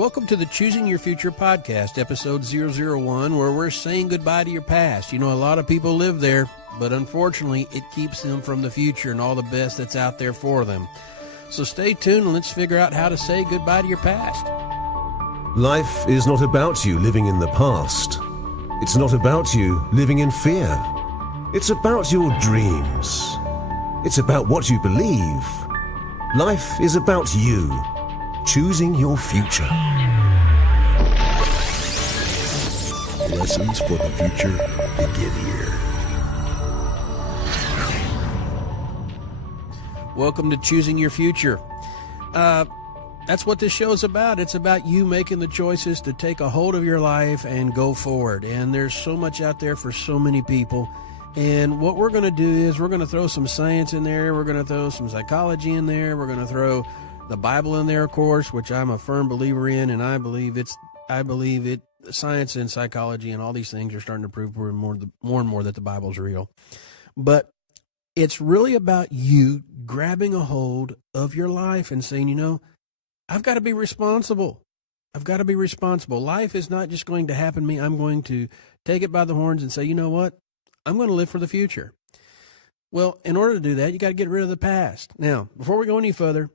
Welcome to the Choosing Your Future podcast, episode 001, where we're saying goodbye to your past. You know, a lot of people live there, but unfortunately, it keeps them from the future and all the best that's out there for them. So stay tuned and let's figure out how to say goodbye to your past. Life is not about you living in the past. It's not about you living in fear. It's about your dreams. It's about what you believe. Life is about you. Choosing your future. Lessons for the future begin here. Welcome to Choosing Your Future. That's what this show is about. It's about you making the choices to take a hold of your life and go forward. And there's so much out there for so many people. And what we're going to do is we're going to throw some science in there. We're going to throw some psychology in there. We're going to throw the Bible in there, of course, which I'm a firm believer in, and I believe it. Science and psychology and all these things are starting to prove more and more that the Bible's real. But it's really about you grabbing a hold of your life and saying, you know, I've got to be responsible. I've got to be responsible. Life is not just going to happen to me. I'm going to take it by the horns and say, you know what? I'm going to live for the future. Well, in order to do that, you got to get rid of the past. Now, before we go any further,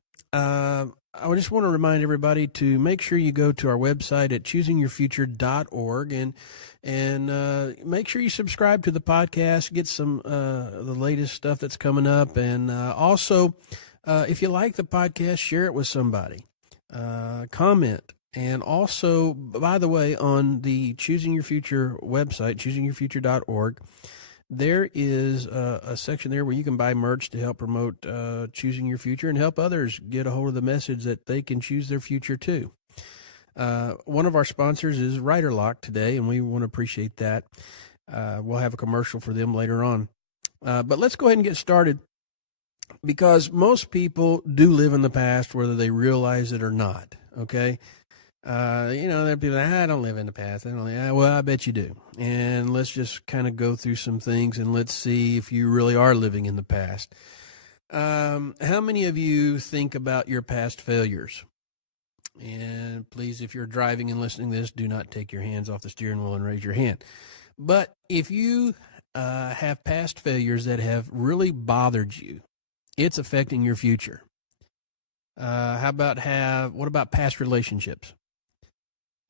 I just want to remind everybody to make sure you go to our website at choosingyourfuture.org and make sure you subscribe to the podcast, get some the latest stuff that's coming up, and also if you like the podcast, share it with somebody, comment, and also, by the way, on the Choosing Your Future website, choosingyourfuture.org. There is a section there where you can buy merch to help promote Choosing Your Future and help others get a hold of the message that they can choose their future too. One of our sponsors is WriterLock today, and we want to appreciate that. We'll have a commercial for them later on. But let's go ahead and get started, because most people do live in the past, whether they realize it or not, okay? You know, there are people that, I don't live in the past. Well, I bet you do. And let's just kind of go through some things and let's see if you really are living in the past. How many of you think about your past failures? And please, if you're driving and listening to this, do not take your hands off the steering wheel and raise your hand. But if you have past failures that have really bothered you, it's affecting your future. What about past relationships?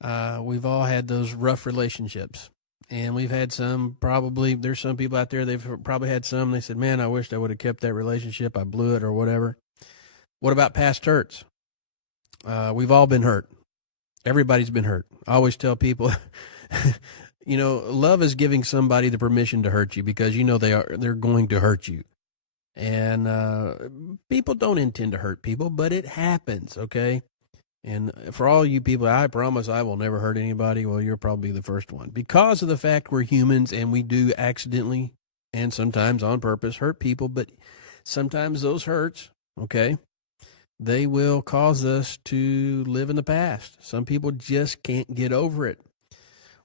We've all had those rough relationships, and we've had there's some people out there, they've probably had some, they said, man, I wished I would have kept that relationship. I blew it or whatever. What about past hurts? We've all been hurt. Everybody's been hurt. I always tell people, you know, love is giving somebody the permission to hurt you because you know they're going to hurt you. And people don't intend to hurt people, but it happens, okay? And for all you people, I promise I will never hurt anybody. Well, you're probably the first one. Because of the fact we're humans and we do accidentally and sometimes on purpose hurt people, but sometimes those hurts, okay, they will cause us to live in the past. Some people just can't get over it.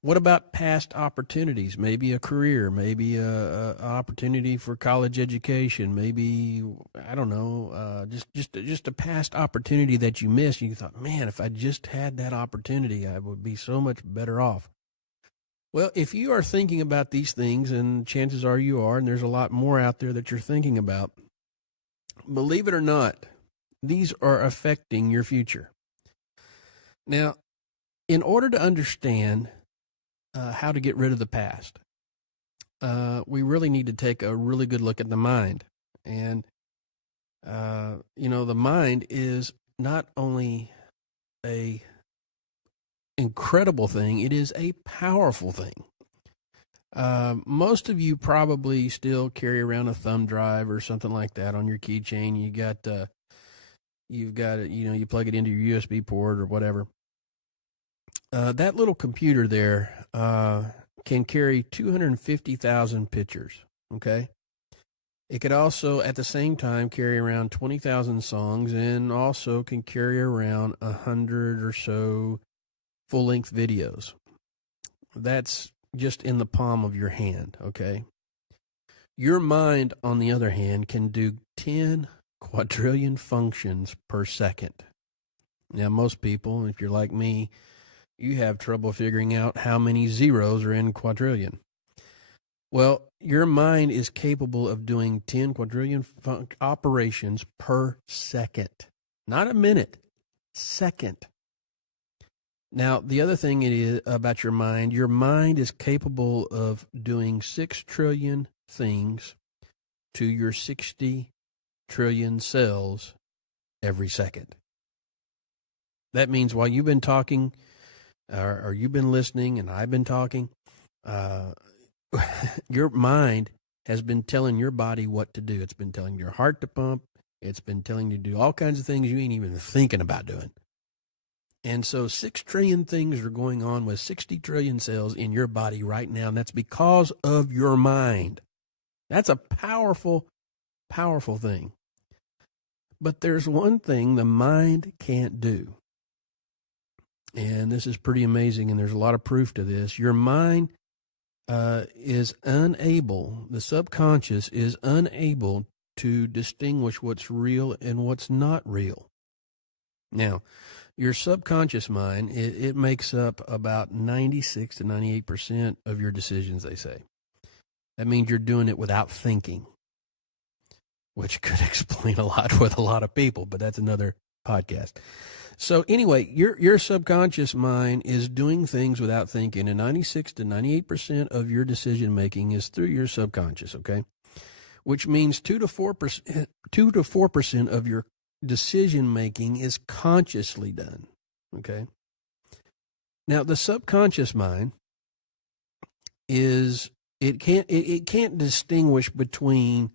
What about past opportunities? Maybe a career, maybe a opportunity for college education, maybe, I don't know, just a past opportunity that you missed. You thought, man, if I just had that opportunity, I would be so much better off. Well, if you are thinking about these things, and chances are you are, and there's a lot more out there that you're thinking about, believe it or not, these are affecting your future. Now, in order to understand how to get rid of the past, we really need to take a really good look at the mind. And, you know, the mind is not only a incredible thing, it is a powerful thing. Most of you probably still carry around a thumb drive or something like that on your keychain. You've got it, you know, you plug it into your USB port or whatever. That little computer there can carry 250,000 pictures, okay? It could also, at the same time, carry around 20,000 songs and also can carry around 100 or so full-length videos. That's just in the palm of your hand, okay? Your mind, on the other hand, can do 10 quadrillion functions per second. Now, most people, if you're like me, you have trouble figuring out how many zeros are in quadrillion. Well, your mind is capable of doing 10 quadrillion operations per second, not a minute, second. Now, the other thing it is about your mind is capable of doing 6 trillion things to your 60 trillion cells every second. That means while you've been talking, or you've been listening and I've been talking, your mind has been telling your body what to do. It's been telling your heart to pump. It's been telling you to do all kinds of things you ain't even thinking about doing. And so 6 trillion things are going on with 60 trillion cells in your body right now, and that's because of your mind. That's a powerful, powerful thing. But there's one thing the mind can't do. And this is pretty amazing, and there's a lot of proof to this. Your mind is unable, the subconscious is unable to distinguish what's real and what's not real. Now, your subconscious mind, it makes up about 96 to 98% of your decisions, they say. That means you're doing it without thinking, which could explain a lot with a lot of people, but that's another podcast. So anyway, your subconscious mind is doing things without thinking, and 96 to 98% of your decision making is through your subconscious, okay? Which means 2 to 4% of your decision making is consciously done, okay? Now, the subconscious mind it can't distinguish between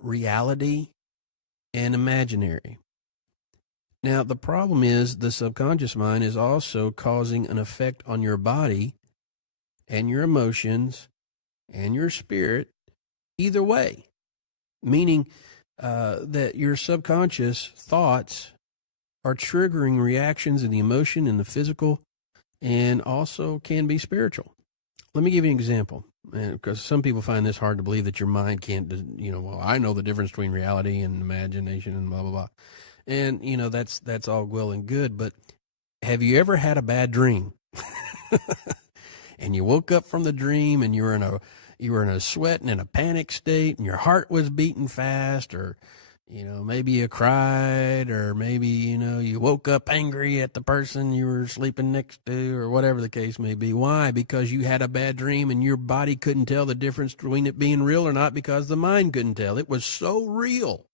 reality and imaginary. Now, the problem is the subconscious mind is also causing an effect on your body and your emotions and your spirit either way, meaning that your subconscious thoughts are triggering reactions in the emotion and the physical and also can be spiritual. Let me give you an example, because some people find this hard to believe that your mind can't, well, I know the difference between reality and imagination and blah, blah, blah. And, that's all well and good, but have you ever had a bad dream? And you woke up from the dream and you were in a sweat and in a panic state and your heart was beating fast, or, maybe you cried, or maybe, you woke up angry at the person you were sleeping next to, or whatever the case may be. Why? Because you had a bad dream and your body couldn't tell the difference between it being real or not, because the mind couldn't tell. It was so real.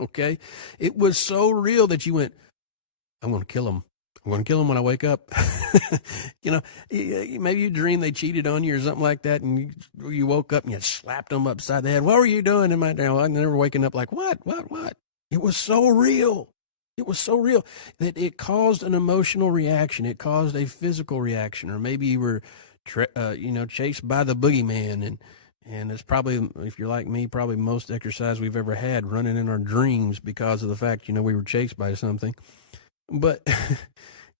Okay? It was so real that you went, I'm going to kill him. I'm going to kill him when I wake up. Maybe you dreamed they cheated on you or something like that, and you woke up and you slapped them upside the head. What were you doing in my dream? I'm never waking up like, what? It was so real. It was so real that it caused an emotional reaction. It caused a physical reaction, or maybe you were, chased by the boogeyman, and it's probably, if you're like me, probably most exercise we've ever had running in our dreams because of the fact, we were chased by something. But,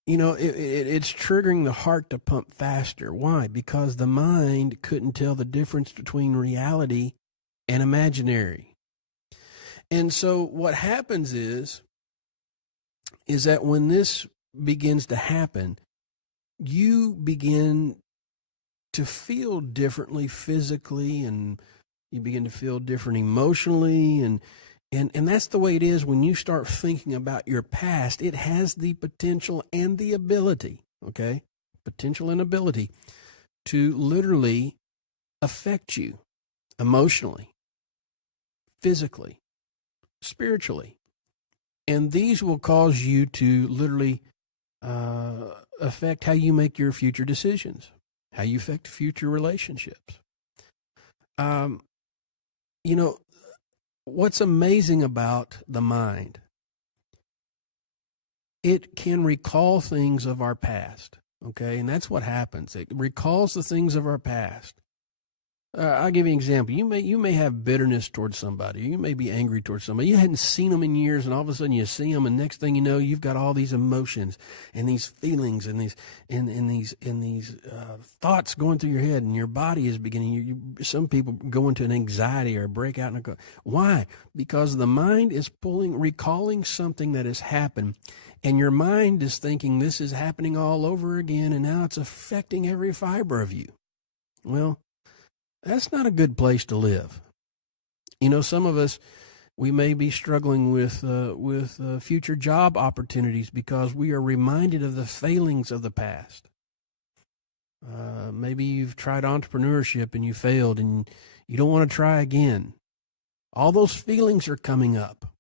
it's triggering the heart to pump faster. Why? Because the mind couldn't tell the difference between reality and imaginary. And so what happens is that when this begins to happen, you begin to feel differently physically, and you begin to feel different emotionally, and that's the way it is when you start thinking about your past. It has the potential and the ability, okay? Potential and ability to literally affect you emotionally, physically, spiritually. And these will cause you to literally affect how you make your future decisions, how you affect future relationships. What's amazing about the mind, it can recall things of our past, okay? And that's what happens. It recalls the things of our past. I'll give you an example. You may have bitterness towards somebody. You may be angry towards somebody. You hadn't seen them in years, and all of a sudden you see them, and next thing you know, you've got all these emotions and these feelings and these thoughts going through your head, and your body is beginning. Some people go into an anxiety or break out. Why? Because the mind is recalling something that has happened, And your mind is thinking this is happening all over again, and now it's affecting every fiber of you. Well, that's not a good place to live. You know, some of us, we may be struggling with future job opportunities because we are reminded of the failings of the past. Maybe you've tried entrepreneurship and you failed and you don't want to try again. All those feelings are coming up.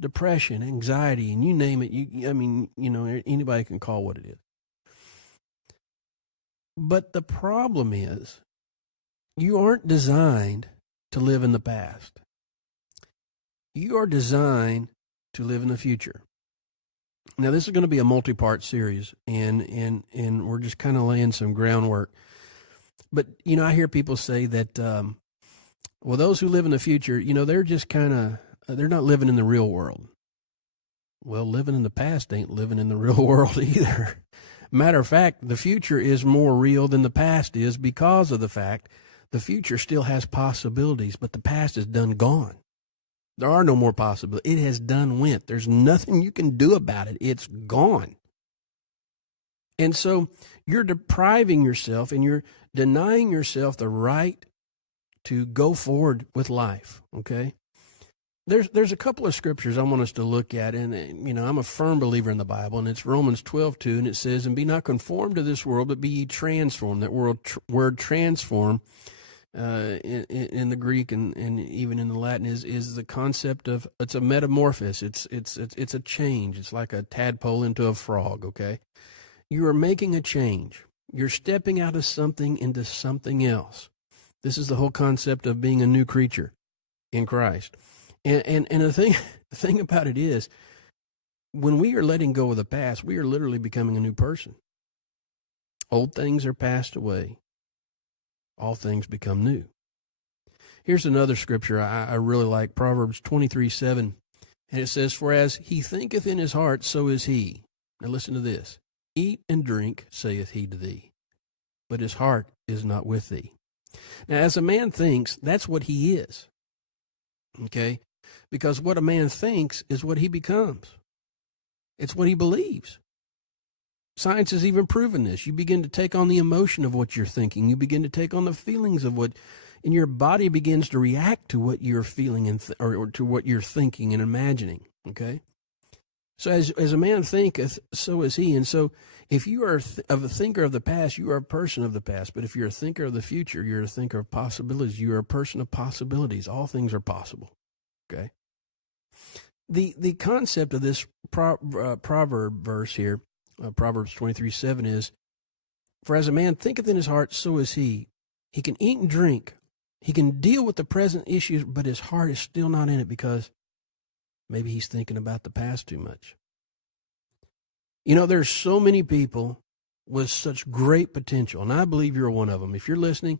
Depression, anxiety, and you name it. Anybody can call what it is. But the problem is, you aren't designed to live in the past. You are designed to live in the future. Now, this is going to be a multi-part series, and we're just kind of laying some groundwork. But, you know, I hear people say that, those who live in the future, you know, they're just they're not living in the real world. Well, living in the past ain't living in the real world either. Matter of fact, the future is more real than the past is because of the fact the future still has possibilities, but the past is done gone. There are no more possibilities. It has done went. There's nothing you can do about it. It's gone. And so you're depriving yourself and you're denying yourself the right to go forward with life, okay? There's a couple of scriptures I want us to look at, and, you know, I'm a firm believer in the Bible, and it's Romans 12:2, and it says, "And be not conformed to this world, but be ye transformed." That word transform, in the Greek and even in the Latin is the concept of, it's a metamorphosis. It's a change. It's like a tadpole into a frog, okay? You are making a change. You're stepping out of something into something else. This is the whole concept of being a new creature in Christ. And the thing about it is, when we are letting go of the past, we are literally becoming a new person. Old things are passed away. All things become new. Here's another scripture I really like, Proverbs 23:7. And it says, "For as he thinketh in his heart, so is he." Now listen to this. "Eat and drink, saith he to thee, but his heart is not with thee." Now, as a man thinks, that's what he is. Okay? Because what a man thinks is what he becomes. It's what he believes. Science has even proven this. You begin to take on the emotion of what you're thinking. You begin to take on the feelings of and your body begins to react to what you're feeling or to what you're thinking and imagining. Okay? So as a man thinketh, so is he. And so if you are a thinker of the past, you are a person of the past. But if you're a thinker of the future, you're a thinker of possibilities. You are a person of possibilities. All things are possible. Okay? The concept of this proverb verse here, Proverbs 23:7 is, "For as a man thinketh in his heart, so is he." He can eat and drink. He can deal with the present issues, but his heart is still not in it because maybe he's thinking about the past too much. You know, there's so many people with such great potential, and I believe you're one of them. If you're listening,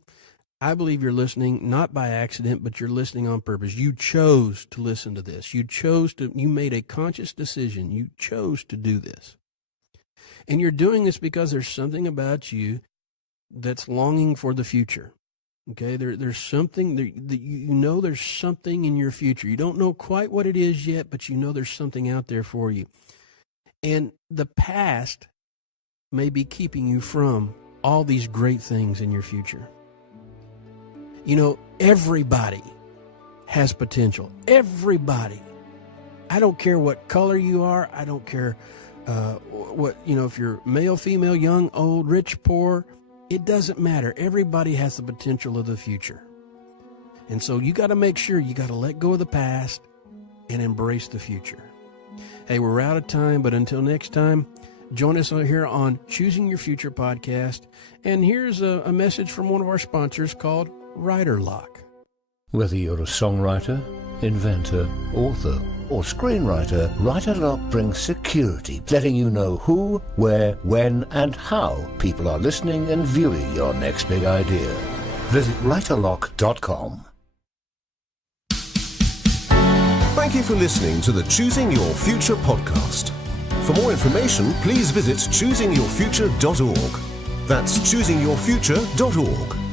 I believe you're listening not by accident, but you're listening on purpose. You chose to listen to this. You made a conscious decision. You chose to do this. And you're doing this because there's something about you that's longing for the future. Okay, there's something that you know. There's something in your future. You don't know quite what it is yet, but you know there's something out there for you. And the past may be keeping you from all these great things in your future. You know, everybody has potential. Everybody. I don't care what color you are. I don't care if you're male, female, young, old, rich, poor. It doesn't matter. Everybody has the potential of the future. And so you got to make sure you got to let go of the past and embrace the future. Hey, we're out of time, but until next time, join us here on Choosing Your Future podcast. And here's a message from one of our sponsors called Writer Lock. Whether you're a songwriter, inventor, author, or screenwriter, Writer Lock brings security, letting you know who, where, when, and how people are listening and viewing your next big idea. Visit writerlock.com. Thank you for listening to the Choosing Your Future podcast. For more information, please visit choosingyourfuture.org. That's choosingyourfuture.org.